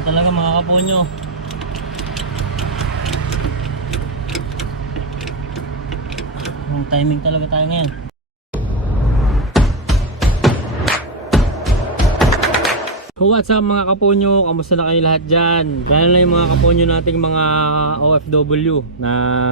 Ganun talaga mga kaponyo. Ang timing talaga tayo ngayon. What's up mga kaponyo? Kamusta na kayo lahat dyan? Lalo na yung mga kaponyo nating mga OFW na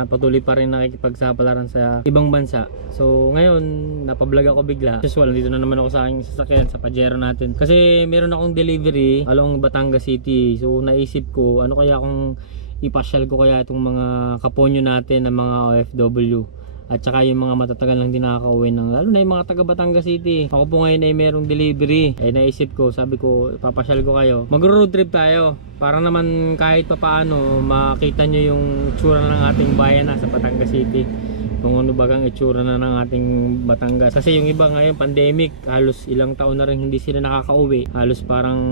patuloy pa rin nakikipagsapalaran sa ibang bansa. So ngayon, napablog ako bigla. Usual, dito na naman ako sa aking sasakyan, sa Pajero natin. Kasi meron akong delivery along Batangas City. So naisip ko, ano kaya kung ipasyal ko kaya itong mga kaponyo natin na mga OFW. At saka yung mga matatagal lang din nakaka-uwi ng, lalo na yung mga taga Batangas City. Ako po ngayon ay merong delivery. Naisip ko, sabi ko, papasyal ko kayo. Mag-road trip tayo. Para naman kahit papaano makita nyo yung itsura ng ating bayan na sa Batangas City. Kung ano bagang itsura na ng ating Batangas. Kasi yung iba ngayon, pandemic, halos ilang taon na rin hindi sila nakaka-uwi. Halos parang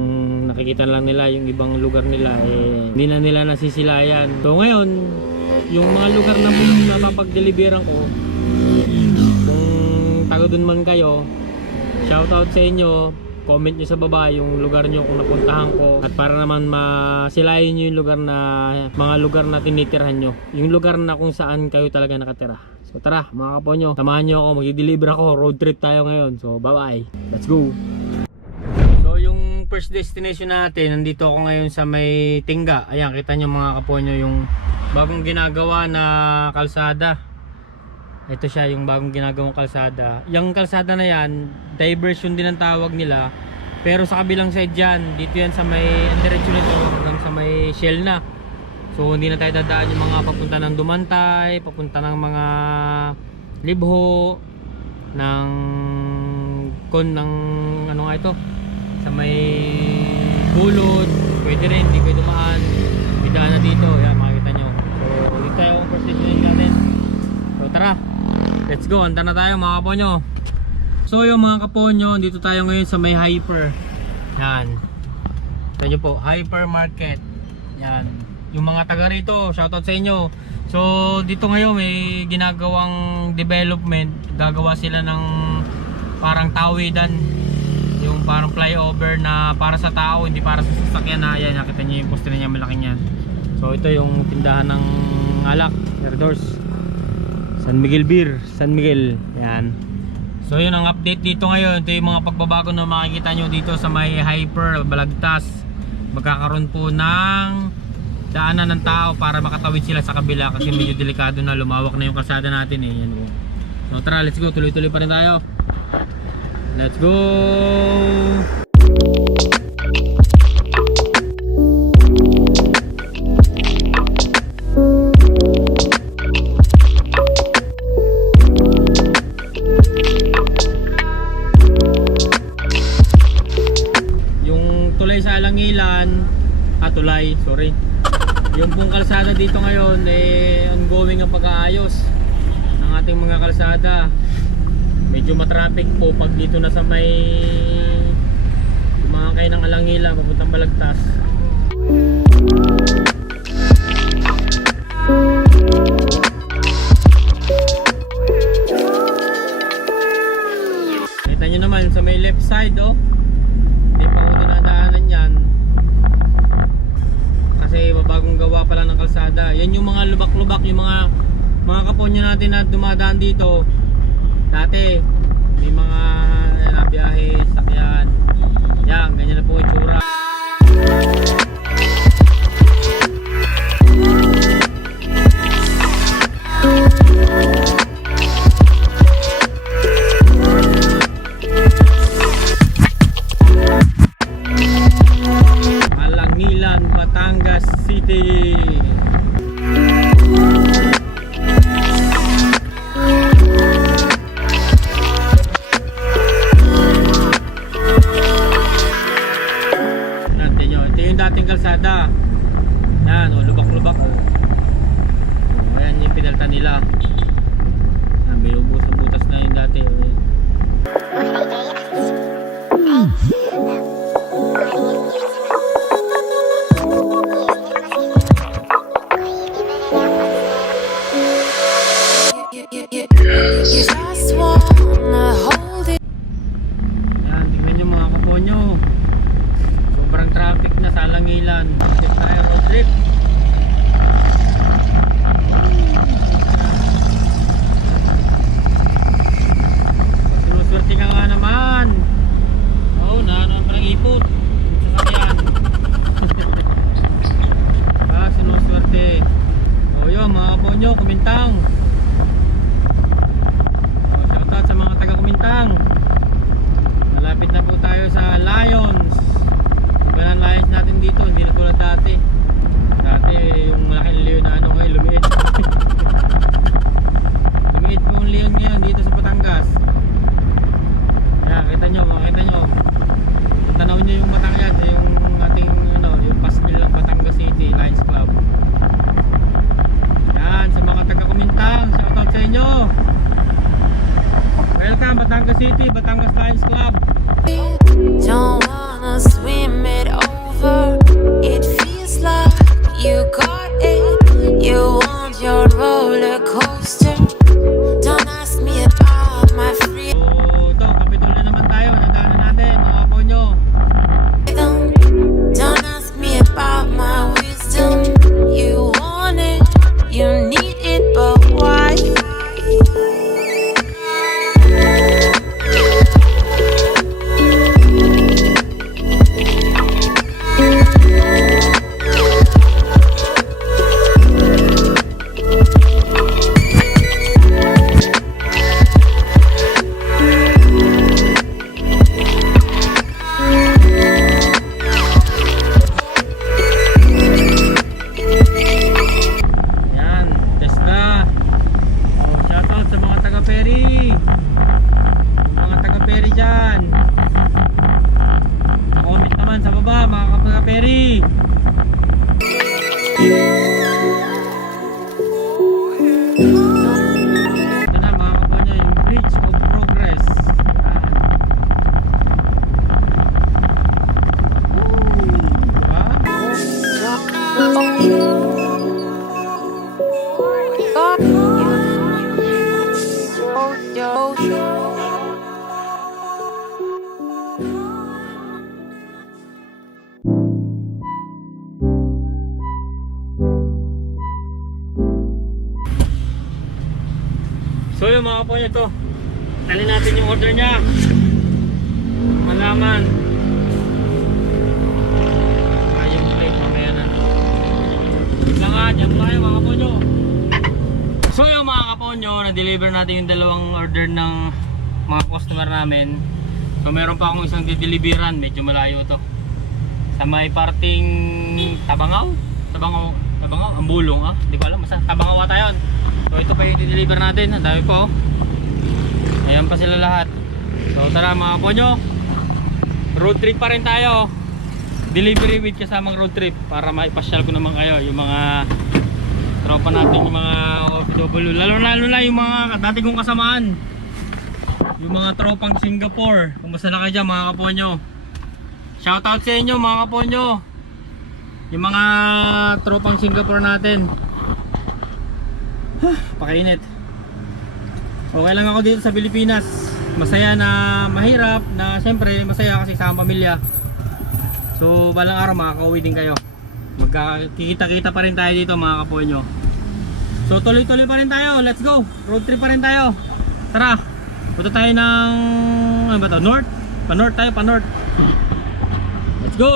nakikita lang nila yung ibang lugar nila. Hindi na nila nasisilayan. So ngayon, yung mga lugar na mapapag-deliveran ko, kung taga dun man kayo, shoutout sa inyo, comment nyo sa baba yung lugar nyo kung napuntahan ko, at para naman masilayan nyo yung lugar na, mga lugar na tinitirhan nyo, yung lugar na kung saan kayo talaga nakatira. So tara mga kaponyo, samahan nyo ako, mag-deliver ako, road trip tayo ngayon. So bye bye, let's go. So yung first destination natin, nandito ako ngayon sa may Tingga. Ayan, kita nyo mga kaponyo yung bagong ginagawa na kalsada. Ito siya yung bagong ginagawang kalsada. Yung kalsada na yan, diversion din ang tawag nila. Pero sa kabilang side dyan, dito yan sa may, ang diretsyo nito hanggang sa may Shell na. So hindi na tayo dadaan yung mga papunta ng Dumantay, papunta ng mga Libho, ng ng ano nga ito, sa may Bulod. Pwede rin, hindi kayo dumaan. May daan na dito, yan makikita nyo. So dito tayo ang positioning natin. So tara, let's go, anda na tayo mga kaponyo. So yung mga kaponyo, dito tayo ngayon sa may Hyper. Yan, kita nyo po, Hypermarket. Yan, yung mga taga rito, shoutout sa inyo. So dito ngayon may ginagawang development. Gagawa sila ng parang tawidan, yung parang flyover na para sa tao, hindi para sa sasakyan. Na yan, nakita nyo yung poste na niya, malaki niyan. So ito yung tindahan ng alak, Herdors, San Miguel Beer, San Miguel. Yan. So yun ang update dito ngayon. Ito yung mga pagbabago na makikita nyo dito sa may Hyper, Balagtas. Magkakaroon po ng daanan ng tao para makatawid sila sa kabila, kasi medyo delikado na, lumawak na yung kalsada natin eh. Yan po. So tara, let's go, tuloy-tuloy pa rin tayo. Let's go. Yung tulay sa Alangilan, sorry. Yung pong kalsada dito ngayon ongoing ang pag-aayos ng ating mga kalsada. Medyo matraffic po pag dito na sa may kumakay ng Alangilan papuntang Balagtas. Kita nyo naman sa may left side, oh, hindi pa ko dinadaanan yan kasi bagong gawa pa lang ng kalsada. Yan yung mga lubak-lubak, yung mga kaponyo natin na dumadaan dito. Dati may mga biyahe, sakyan. Yan, ganyan na po yung itsura. Alangilan, Batangas City. Batangas City, Batangas Lions Club. Don't wanna swim it over. It feels like you got it. You want your roller coaster. Don't ask me about my freedom. So ito, Kapitol na naman tayo. Nadaanan natin mga ponyo. Don't ask me about my wisdom. You want it, you need it, but why? Yan, test na. Oh, shoutout sa mga taga-Peri. Mga taga-Peri dyan. Comment naman sa baba mga taga-Peri. Ito na mga kaponyo, yung Bridge of Progress. Yan. Woo! Diba? So yung mga po nyo to, talin natin yung order nya. Malaman. Yung plate mamaya na. Lang nga, dyan tayo mga kaponyo. So yung mga kaponyo, na-deliver natin yung dalawang order ng mga customer namin. So meron pa akong isang dideliveran, medyo malayo to. Sa may parting Tabangaw? Tabangaw? Ang bulong ah? Hindi ko alam, basta Tabangaw ata yun. So ito pa yung dideliver natin, ang dami po. Ayan pa sila lahat. So tara mga kaponyo, road trip pa rin tayo. Delivery with kasamang road trip para maipasyal ko naman kayo yung mga tropa natin, yung mga OFW, lalo na yung mga dati kong kasamaan, yung mga tropang Singapore. Kumusta na kayo dyan mga kaponyo? Shoutout sa inyo mga kaponyo, yung mga tropang Singapore natin. Pakainit. Okay lang ako dito sa Pilipinas. Masaya na mahirap, na siyempre masaya kasi sa pamilya. So balang araw makaka-uwi din kayo. Magkikita-kita pa rin tayo dito mga kaponyo. So tuloy-tuloy pa rin tayo. Let's go. Road trip pa rin tayo. Tara. Punta tayo ng ano ba to? North? Pa-north tayo, pa-north. Let's go.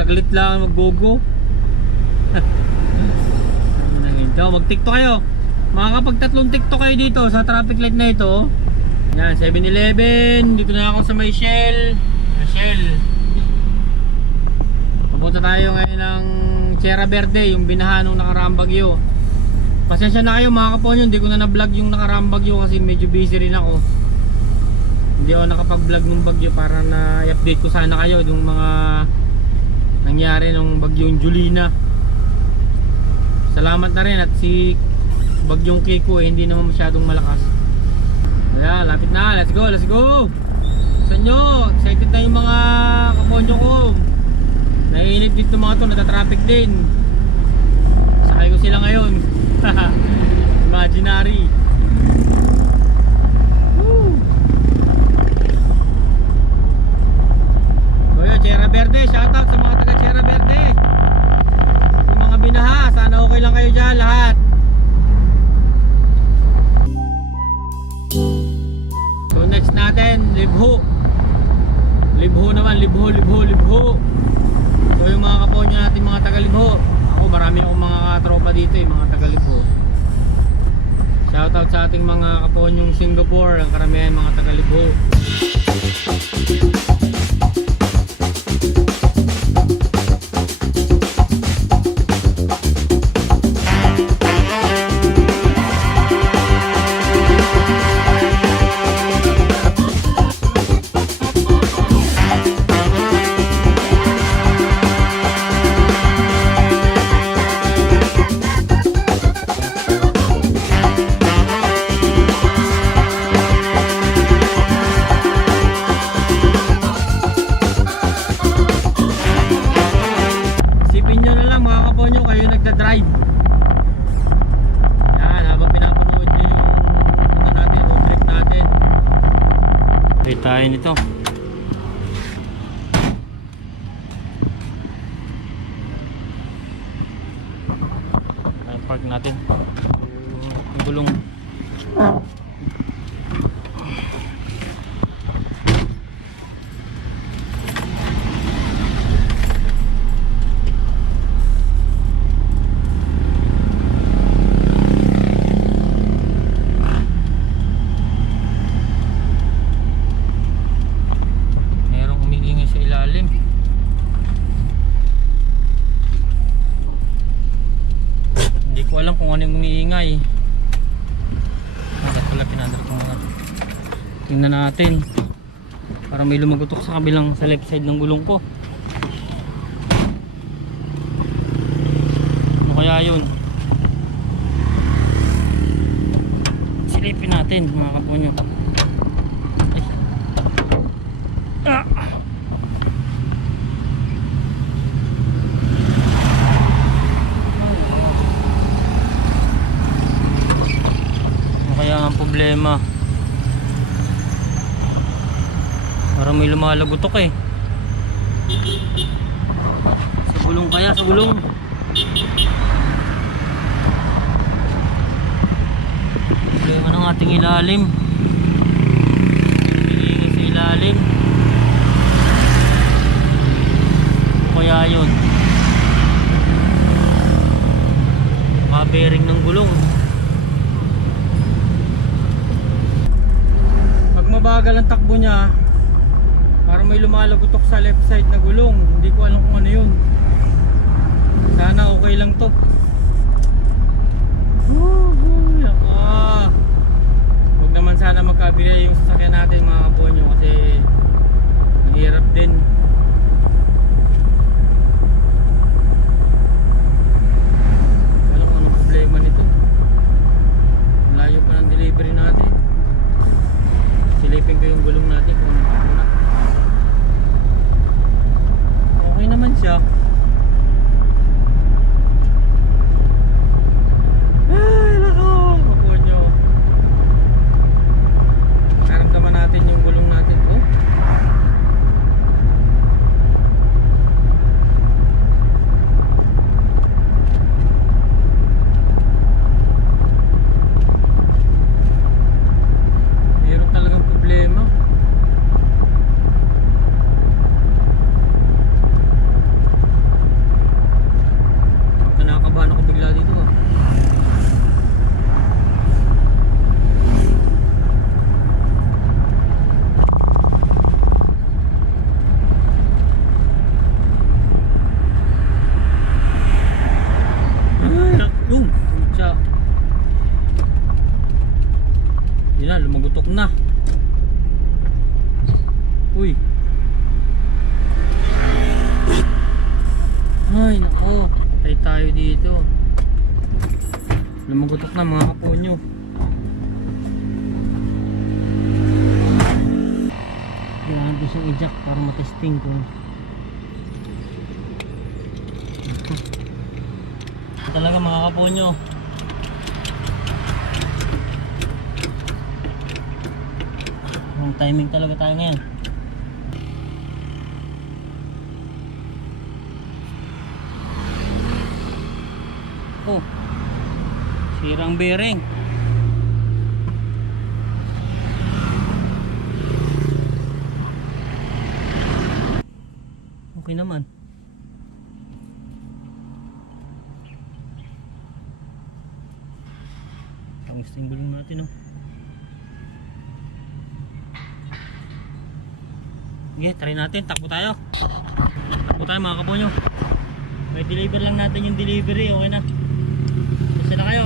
Saglit lang mag-go-go. Mag TikTok kayo. Makakapag-tatlong TikTok kayo dito sa traffic light na ito. Yan, 7-Eleven. Dito na ako sa may Shell. Papunta tayo ngayon ng Sierra Verde, yung binaha nung nakaraang bagyo. Pasensya na kayo mga kaponyo, hindi ko na na-vlog yung nakaraang bagyo kasi medyo busy rin ako. Hindi ako nakapag-vlog ng bagyo para na i-update ko sana kayo yung mga nangyari nung bagyong Julina. Salamat na rin at si bagyong Kiko hindi naman masyadong malakas. Kaya lapit na, let's go. Sa inyo, excited na yung mga kaponyo ko. Naiinip dito mga to, nata-traffic din. Sakay ko sila ngayon. Imaginary. Woo! shoutout sa mga taga Sierra Verde. Yung mga binaha, sana okay lang kayo dyan lahat. So next natin, Libho. Libho naman, Libho. So yung mga kaponyo natin, mga taga Libho. Ako marami akong mga katropa dito mga taga Libho. Shoutout sa ating mga kaponyong Singapore, ang karamihan mga taga Libho. Drive. Yan, habang pinapanood nyo yung punta natin, road trip natin. Try tayo nito. Ayan, park natin yung gulong. Hindi ko alam kung ano yung umiingay. Bakit pala pinandar ko nga. Tingnan natin. Para may lumagutok sa kabilang, sa left side ng gulong ko. Ano kaya yun? Silipin natin mga kaponyo. Ay. Ah! Kaya ang problema, parang may lumalagutok sa gulong, kaya sa gulong. Problema ng ating ilalim, hingin sa ilalim. Kaya yun, bearing ng gulong. Mabagal ang takbo niya, parang may lumalagutok sa left side na gulong. Hindi ko alam kung ano yun. Sana okay lang to. Huwag naman sana magkabila yung sasakyan natin mga kaponyo, kasi mahirap din. Walang anong problema nito. Layo pa ng delivery natin. Silipin ko yung gulong natin kung muna. Okay naman siya. Ay, nako! Kaponyo. Naramdaman natin yung gulong natin. Oh. Lumagutok na. Uy. Ay nako, patay tayo dito. Lumagutok na mga kaponyo. Kailangan ko siyang i-jack para matesting ko. Talaga mga kaponyo, ang timing talaga tayo ngayon. Oh, sirang bearing. Okay naman. Gusto yung gulong natin, oh. Sige, try natin. Takbo tayo. Takbo tayo mga kaponyo. May deliver lang natin yung delivery. Okay na. Kasi na kayo.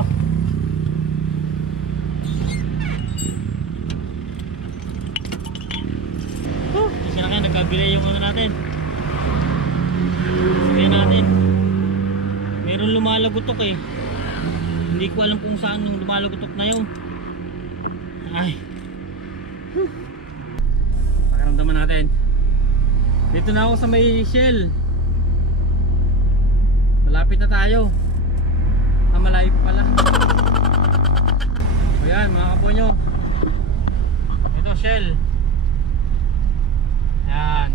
Kasi na kayo. Nagkabili yung ano natin. Sabihin natin. Meron lumalagotok eh. Hindi ko alam kung saan nung lumalagotok na yun. Ay. Pakiramdaman natin. Dito na ako sa may Shell. Malapit na tayo. Malayo pa pala. Ayan mga kaponyo. Ito Shell. Ayan.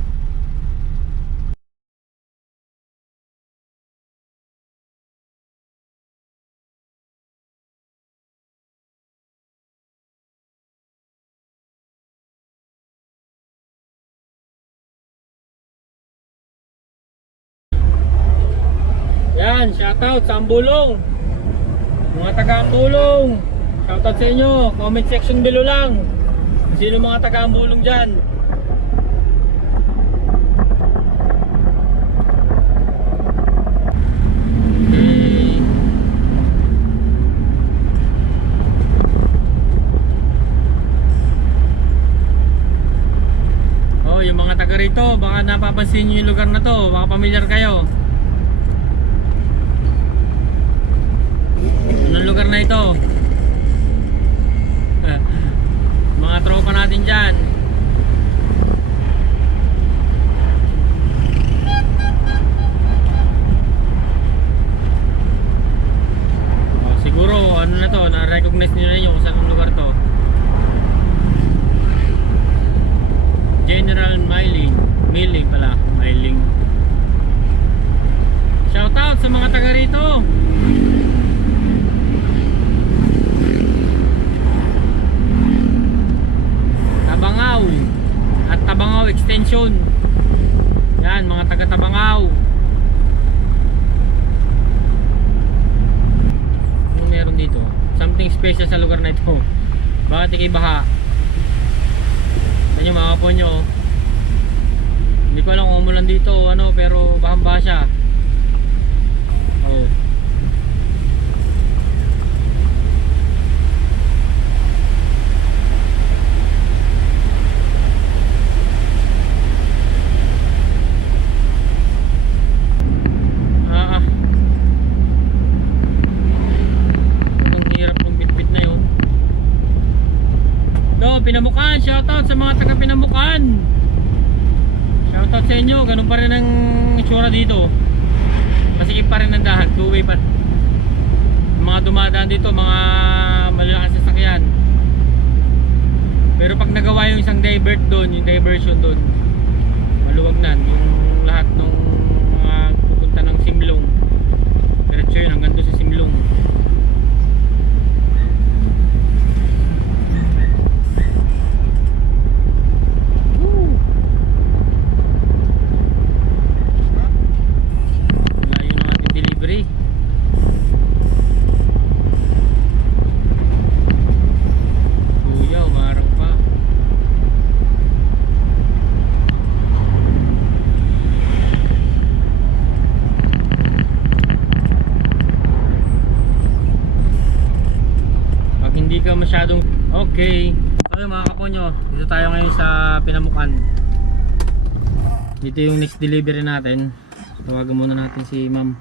Yan, shoutout sa Ambulong. Mga taga Ambulong, shoutout sa inyo. Comment section below lang. Sino mga taga Ambulong dyan? Oh, yung mga taga rito, baka napapansin nyo yung lugar na to. Baka pamilyar kayo. Anong lugar na ito? Mga tropa natin dyan. Siguro ano na to, na-recognize nyo na yun kung saan ang lugar to. General Milling pala. Milling. Shoutout sa mga taga rito. Tabangaw at Tabangaw Extension. Yan, mga taga Tabangaw. Anong meron dito? Something special sa lugar na ito. Bakit ikibaha? Yan yung mga kaponyo. Hindi ko alam kung umulan dito ano, pero bahang-baha siya. Oh. Pinamukan, shoutout sa mga taga Pinamukan. Shoutout sa inyo, ganun pa rin ang itsura dito. Masikip pa rin ang dahan, two-way pa. Mga dumadaan dito, mga malalakas sasakyan. Pero pag nagawa yung isang divert doon, yung diversion doon, maluwag na yung lahat ng mga pupunta ng Simlong. Diretso yun hanggang doon sa Simlong. Masyadong okay. Okay mga kaponyo, dito tayo ngayon sa Pinamukan. Dito yung next delivery natin. Tawagan muna natin si ma'am.